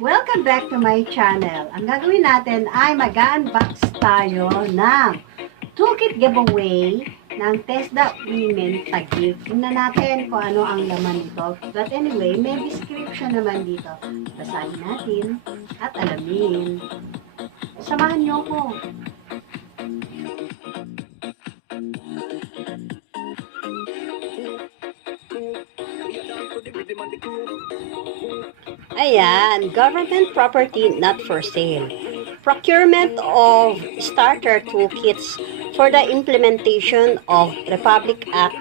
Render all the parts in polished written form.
Welcome back to my channel. Ang gagawin natin ay mag-unbox tayo ng toolkit giveaway ng TESDA Women Tagig. Tingnan natin kung ano ang laman nito. But anyway, may description naman dito. Basahin natin at alamin. Samahan niyo ko. Ayan, government property not for sale. Procurement of starter toolkits for the implementation of Republic Act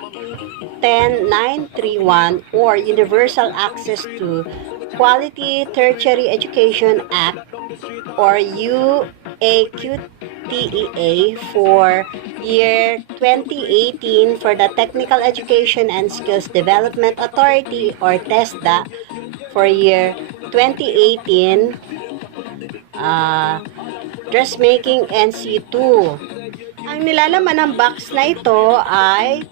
10931 or Universal Access to Quality Tertiary Education Act or UAQTEA for year 2018 for the Technical Education and Skills Development Authority or TESDA for year 2018 Dressmaking NC2. Ang nilalaman ng box na ito ay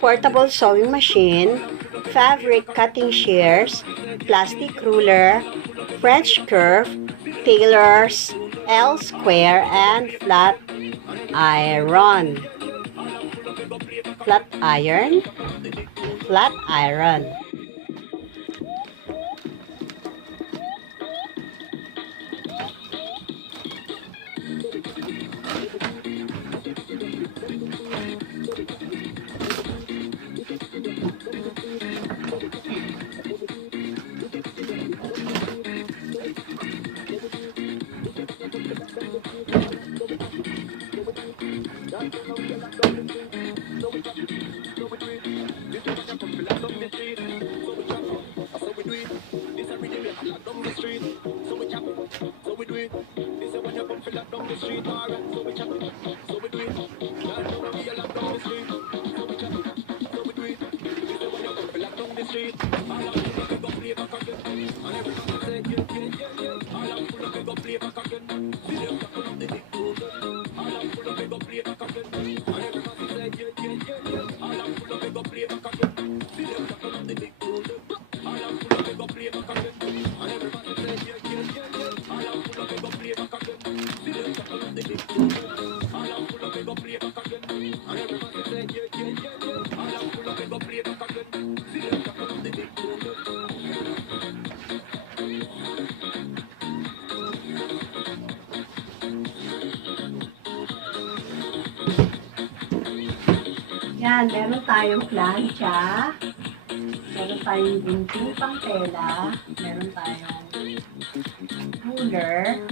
portable sewing machine, fabric cutting shears, plastic ruler, French curve, tailor's L square, and flat iron. Flat iron. Yan, meron tayong plancha, meron tayong gunting pang tela, meron tayong ruler,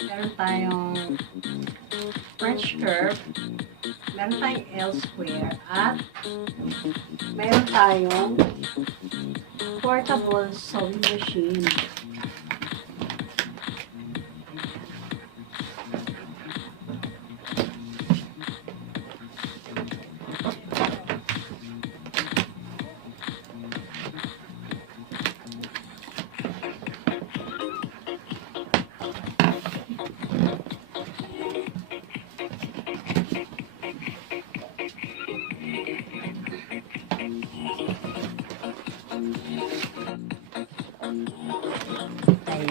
meron tayong French curve, meron tayong L square, at meron tayong portable sewing machine.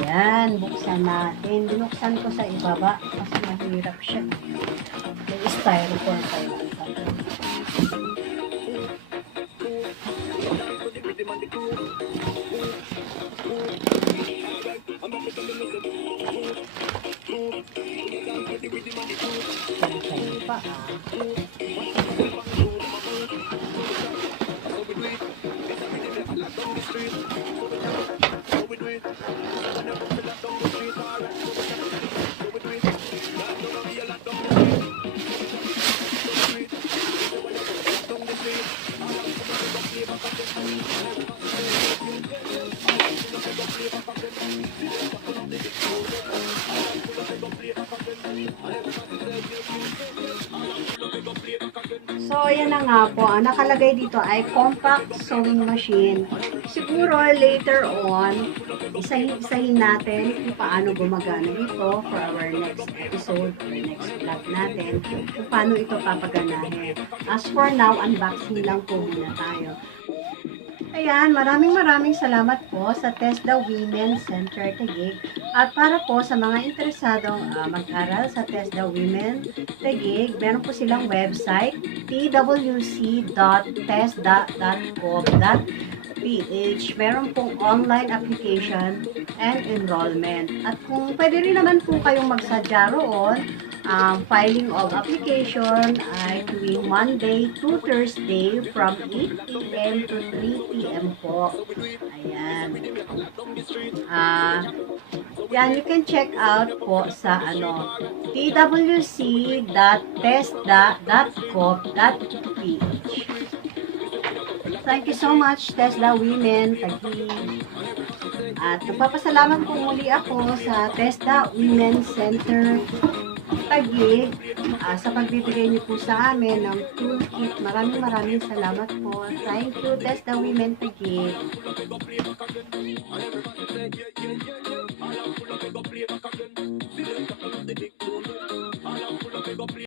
Ayan, buksan natin. Binuksan ko sa ibaba kasi mahirap siya. May styrofoam pa yun. So, ayan na nga po. Ang nakalagay dito ay compact sewing machine. Siguro later on, isahin natin kung paano gumagana ito for our next episode or next vlog natin kung paano ito papaganahin. As for now, unboxing lang po muna tayo. Ayan, maraming salamat po sa TESDA Women Center Taguig. At para po sa mga interesadong mag-aral sa TESDA Women Taguig, meron po silang website twc.tesda.gov.ph. Meron pong online application and enrollment. At kung pwede rin naman po kayong magsadya roon, filing of application ay tuwing Monday to Thursday from 8 a.m. to 3 p.m. po. Ayan. Yan, you can check out po sa twc.tesda.gov.ph. Thank you so much, TESDA Women Taguig. At nagpapasalamat po muli ako sa TESDA Women Center Taguig sa pagbibigay niyo po sa amin ng toolkit. Maraming salamat po. Thank you, TESDA Women Taguig.